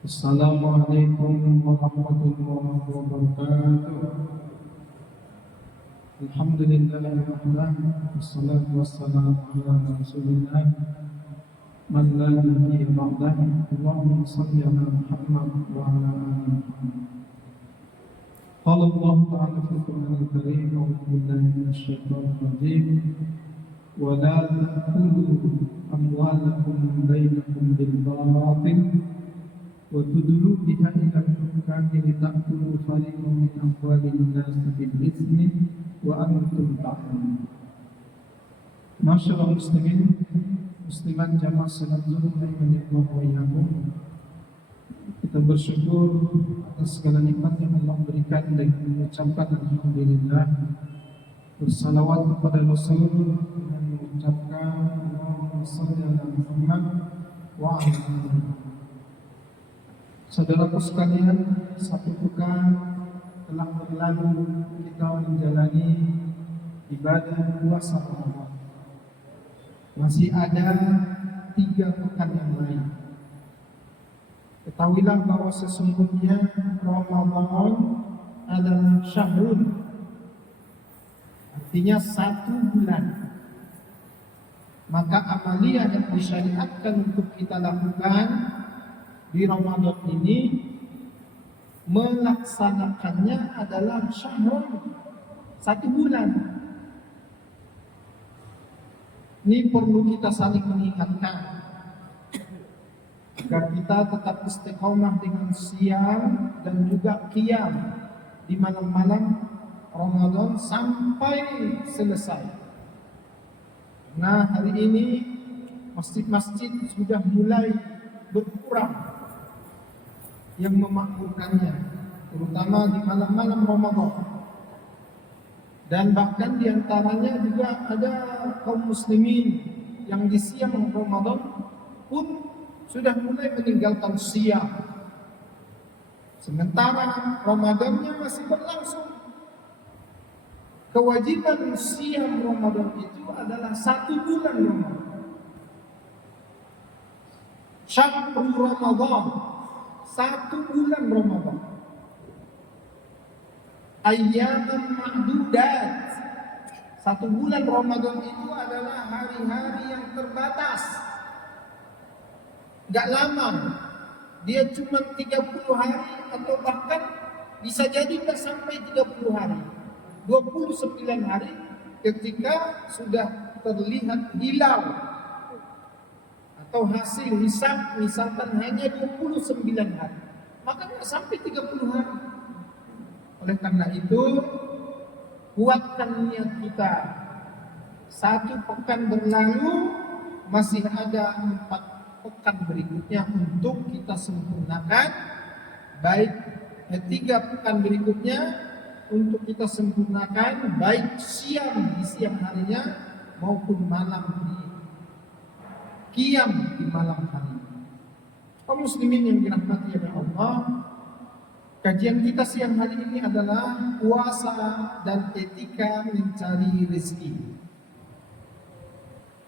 Assalamualaikum warahmatullahi wabarakatuh. Alhamdulillah wassalatu wassalamu ala rasulillah man la nabiyya ba'dah. Allahumma shalli ala Muhammad wa ala ali Muhammad. Qala Allah ta'ala fil Qur'anil Karim, a'udzu billahi minasyaitonir rajim. Wa la ta'kulu amwalakum bainakum bil batil وَتُدْلُوا بِهَا إِلَى الْحُكَّامِ لِتَأْكُلُوا فَرِيقًا مِنْ أَمْوَالِ النَّاسِ بِالْإِثْمِ وَأَنْتُمْ تَعْلَمُونَ. Masyaallah muslimin, muslimat jamaah salat zuhur rahimani Allah wa iyyakum. Kita bersyukur atas segala nikmat yang Allah berikan dan mengucapkan alhamdulillah. Bersalawat kepada Rasul dan mengucapkan Allahumma shalli ala Muhammad wa ala ali Muhammad. Saudaraku sekalian, satu pekan telah berlalu kita menjalani ibadah puasa Ramadan. Masih ada 3 pekan yang lain. Ketahuilah bahwa sesungguhnya Ramadan adalah syahrun, artinya 1 bulan. Maka amaliyah yang disyariatkan untuk kita lakukan di Ramadan ini, melaksanakannya adalah syahrun, 1 bulan. Ini perlu kita saling mengingatkan agar kita tetap istiqomah dengan siam dan juga qiyam di malam-malam Ramadan sampai selesai. Nah, hari ini masjid-masjid sudah mulai berkurang yang memakmurkannya, terutama di malam-malam Ramadan. Dan bahkan diantaranya juga ada kaum muslimin yang di siang Ramadan pun sudah mulai meninggalkan siam, sementara Ramadannya masih berlangsung. Kewajiban siam Ramadan itu adalah 1 bulan Ramadan. Syahrul Ramadan, 1 bulan Ramadan. Ayyaman ma'dudat, 1 bulan Ramadan itu adalah hari-hari yang terbatas. Gak lama, dia cuma 30 hari atau bahkan bisa jadi gak sampai 30 hari, 29 hari ketika sudah terlihat hilal atau hasil hisab misalkan hanya 29 hari, maka nggak sampai 30 hari. Oleh karena itu, kuatkan niat kita. 1 pekan berlalu, masih ada 4 pekan berikutnya untuk kita sempurnakan. Baik 3 pekan berikutnya untuk kita sempurnakan, baik siang di siang harinya maupun malam di qiyam di malam hari. Kaum muslimin yang dirahmati oleh Allah, kajian kita siang hari ini adalah puasa dan etika mencari rezeki.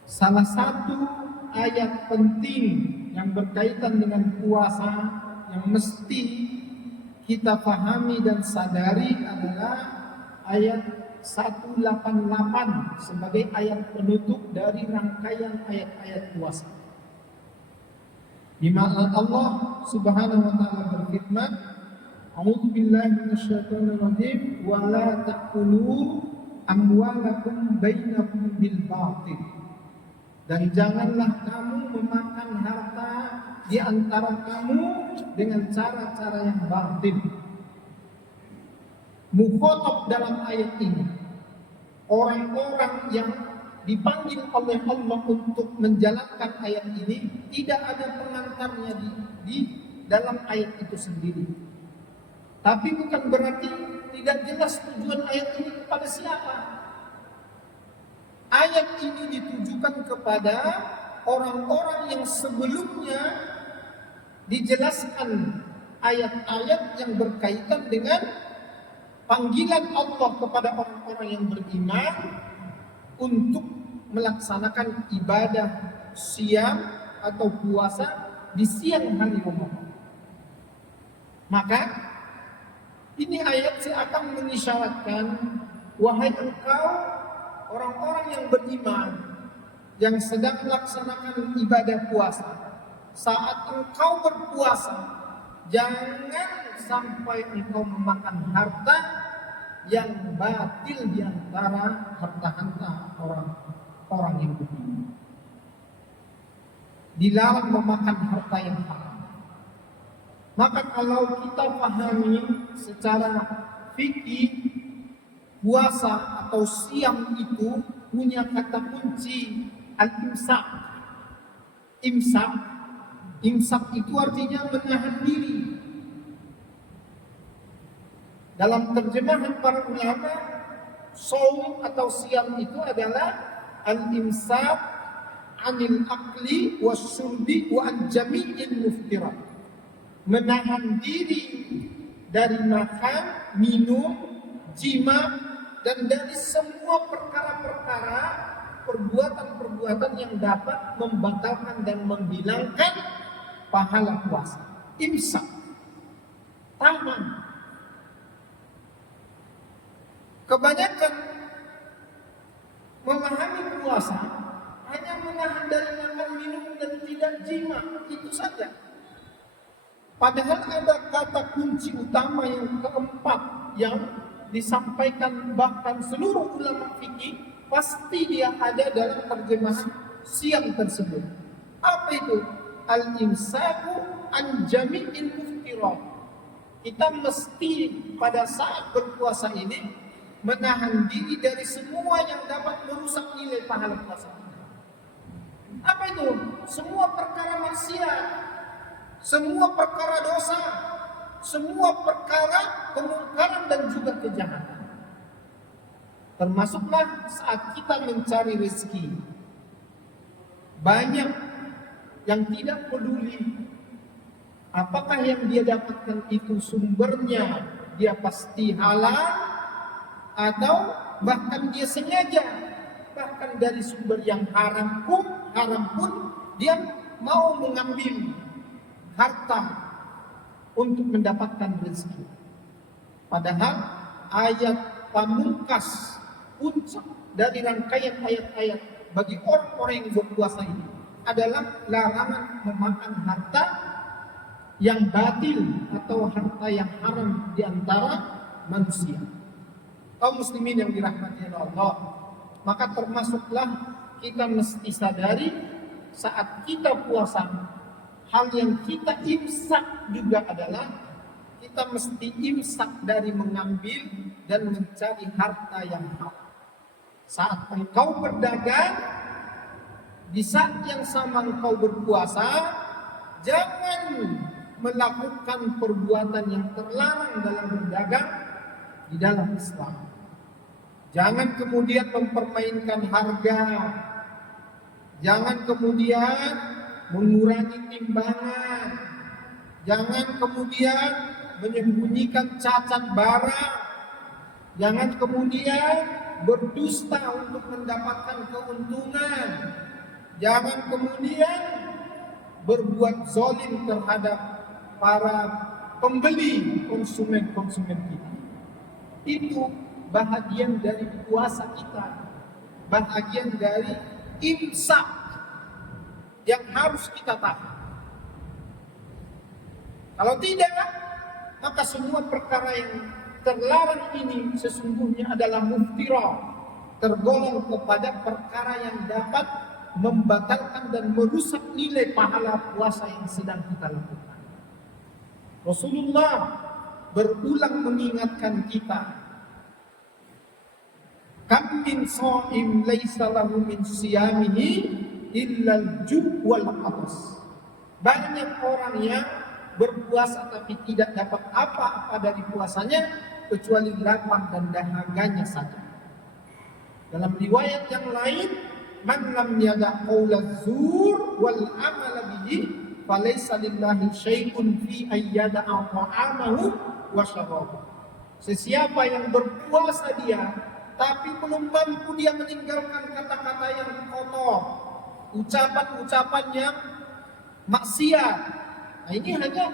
Salah satu ayat penting yang berkaitan dengan puasa yang mesti kita pahami dan sadari adalah ayat 188 sebagai ayat penutup dari rangkaian ayat-ayat puasa. Di mana Allah Subhanahu wa taala berfirman, "A'udzu billahi minasyaitonir rajim wa la ta'kulu amwalakum bainakum bil batil." Dan janganlah kamu memakan harta di antara kamu dengan cara-cara yang batil. Mukhatab dalam ayat ini orang-orang yang dipanggil oleh Allah untuk menjalankan ayat ini, tidak ada pengantarnya di dalam ayat itu sendiri. Tapi bukan berarti tidak jelas tujuan ayat ini kepada siapa. Ayat ini ditujukan kepada orang-orang yang sebelumnya dijelaskan ayat-ayat yang berkaitan dengan panggilan Allah kepada orang-orang yang beriman untuk melaksanakan ibadah siam atau puasa di siang hari Ramadan. Maka ini ayat seakan mengisyaratkan, wahai engkau orang-orang yang beriman yang sedang melaksanakan ibadah puasa, saat engkau berpuasa jangan sampai engkau memakan harta yang batil di antara harta-harta orang yang beriman. Dilarang memakan harta yang haram. Maka kalau kita pahami secara fikih, puasa atau siam itu punya kata kunci al-imsak. Imsak itu artinya menahan diri. Dalam terjemahan para ulama, shaum atau siam itu adalah al-imsak anil akli wasyurbi wa an jami'il muftirat. Menahan diri dari makan, minum, jima, dan dari semua perkara-perkara, perbuatan-perbuatan yang dapat membatalkan dan menghilangkan pahala puasa. Imsak, tahan. Kebanyakan memahami puasa hanya menahan dari makan, minum, dan tidak jima, itu saja. Padahal ada kata kunci utama yang keempat yang disampaikan bahkan seluruh ulama fikih, pasti dia ada dalam terjemahan siam tersebut. Apa itu? Al-imsaku an jami'il muftirat. Kita mesti pada saat berpuasa ini menahan diri dari semua yang dapat merusak nilai pahala puasa. Apa itu? Semua perkara maksiat, semua perkara dosa, semua perkara kemungkaran dan juga kejahatan. Termasuklah saat kita mencari rezeki. Banyak yang tidak peduli apakah yang dia dapatkan itu sumbernya dia pasti halal atau bahkan dia sengaja, bahkan dari sumber yang haram pun dia mau mengambil harta untuk mendapatkan rezeki. Padahal ayat pamungkas puncak dari rangkaian ayat-ayat bagi orang-orang yang berpuasa ini adalah larangan memakan harta yang batil atau harta yang haram di antara manusia. Kaum muslimin yang dirahmati Allah, maka termasuklah kita mesti sadari saat kita puasa, hal yang kita imsak juga adalah kita mesti imsak dari mengambil dan mencari harta yang halal. Saat engkau berdagang, di saat yang sama engkau berpuasa, jangan melakukan perbuatan yang terlarang dalam berdagang di dalam Islam. Jangan kemudian mempermainkan harga, jangan kemudian mengurangi timbangan, jangan kemudian menyembunyikan cacat barang, jangan kemudian berdusta untuk mendapatkan keuntungan, jangan kemudian berbuat zalim terhadap para pembeli, konsumen kita. Itu bahagian dari puasa kita, bahagian dari imsak yang harus kita tahan. Kalau tidak, maka semua perkara yang terlarang ini sesungguhnya adalah muftirah, tergolong kepada perkara yang dapat membatalkan dan merusak nilai pahala puasa yang sedang kita lakukan. Rasulullah berulang mengingatkan kita, kam min shaim laisa lahu min siyamihi illa al-ju' wal atas. Banyak orang yang berpuasa tapi tidak dapat apa-apa dari puasanya kecuali lapar dan dahaganya saja. Dalam riwayat yang lain, man lam yada' qaulaz zur wal amala bihi falaysa lillahi syai'un fi ayyada'a ta'amahu wa syarabahu. Sesiapa yang berpuasa dia tapi belum mampu dia meninggalkan kata-kata yang kotor, ucapan-ucapan yang maksiat. Nah, ini hanya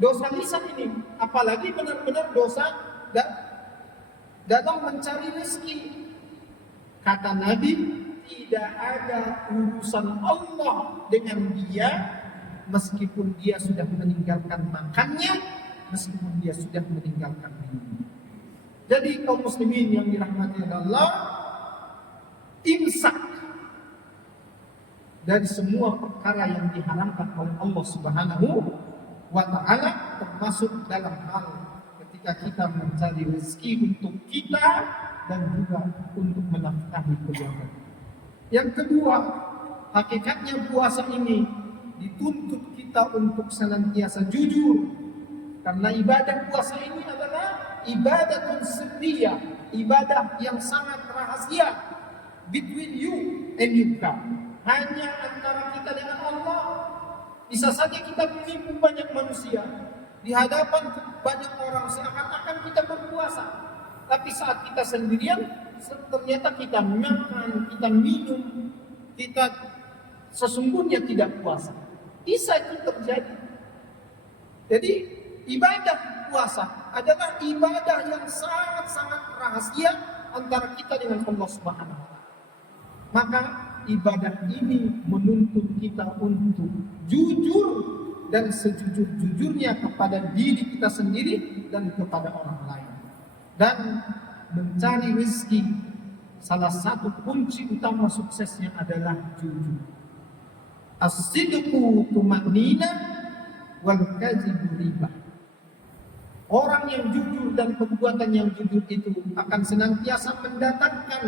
dosa lisan ini, apalagi benar-benar dosa dalam mencari rezeki. Kata Nabi, tidak ada urusan Allah dengan dia meskipun dia sudah meninggalkan makannya, meskipun dia sudah meninggalkan minumnya. Jadi kaum muslimin yang dirahmati Allah, imsak dari semua perkara yang diharamkan oleh Allah Subhanahu wa ta'ala, termasuk dalam hal ketika kita mencari rezeki untuk kita dan juga untuk menafkahi keluarga. Yang kedua, hakikatnya puasa ini dituntut kita untuk senantiasa jujur, karena ibadah puasa ini adalah ibadatun sirriyah, ibadah yang sangat rahasia, between you and God, hanya antara kita dengan Allah. Bisa saja kita menipu banyak manusia, di hadapan banyak orang seakan-akan kita berpuasa, tapi saat kita sendirian ternyata kita makan, kita minum, kita sesungguhnya tidak puasa. Bisa itu terjadi. Jadi ibadah puasa adalah ibadah yang sangat-sangat rahasia antara kita dengan Allah Subhanahu wa ta'ala. Maka ibadah ini menuntut kita untuk jujur dan sejujur-jujurnya kepada diri kita sendiri dan kepada orang lain. Dan mencari rezeki, salah satu kunci utama suksesnya adalah jujur. As-sidqu tuma'nina wal kadhibu ribah. Orang yang jujur dan perbuatan yang jujur itu akan senantiasa mendatangkan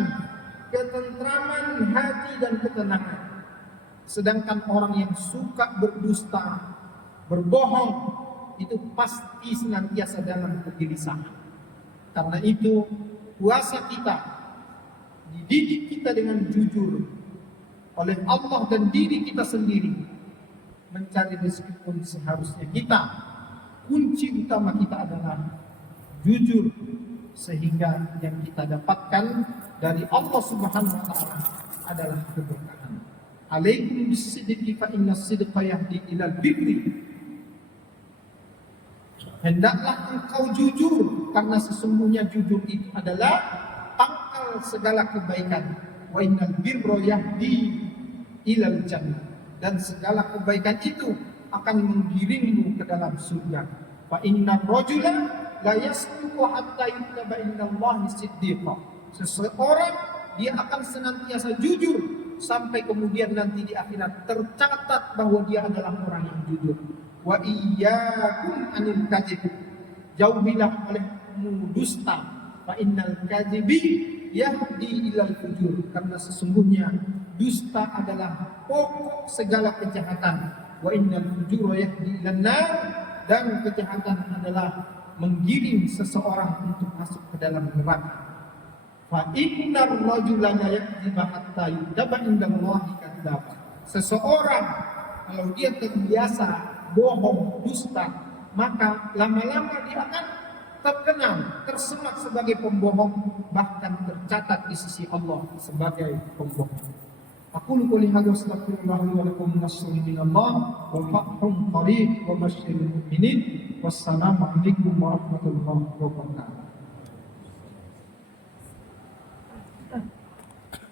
ketentraman hati dan ketenangan. Sedangkan orang yang suka berdusta, berbohong, itu pasti senantiasa dalam kegelisahan. Karena itu puasa kita, dididik kita dengan jujur oleh Allah dan diri kita sendiri. Mencari rezeki pun seharusnya kita, kunci utama kita adalah jujur, sehingga yang kita dapatkan dari Allah Subhanahu wa ta'ala adalah keberkahan. Alaikum bis-sidqi fa inna as-sidqa yahdi ilal birri. Hendaklah engkau jujur, karena sesungguhnya jujur itu adalah pangkal segala kebaikan. Wa innal birra yahdi ilal jannah. Dan segala kebaikan itu akan menggiringmu ke dalam surga. Fa innar rajula la yasduqu hatta yuktaba indallahi siddiqa. Seseorang dia akan senantiasa jujur sampai kemudian nanti di akhirat tercatat bahwa dia adalah orang yang jujur. Wa iyyakum anil kadzib. Jauhilah olehmu dusta. Fa innal kadzibi yahdi ilal fujur. Karena sesungguhnya dusta adalah pokok segala kejahatan. Wa innal fujura yahdi ilan nar. Dan kejahatan adalah menggiring seseorang untuk masuk ke dalam neraka. Fa innar rajula la yakdziba hatta yudaba indallahi kadzdzaba. Seseorang kalau dia terbiasa bohong, dusta, maka lama-lama dia akan terkenal, tersemat sebagai pembohong, bahkan tercatat di sisi Allah sebagai pembohong. Aku qouli hadza astaghfirullah wa lakum nasrun minallah wal fathun qarib wa basyiril mu'minin. Wassalamu alaikum warahmatullahi wabarakatuh.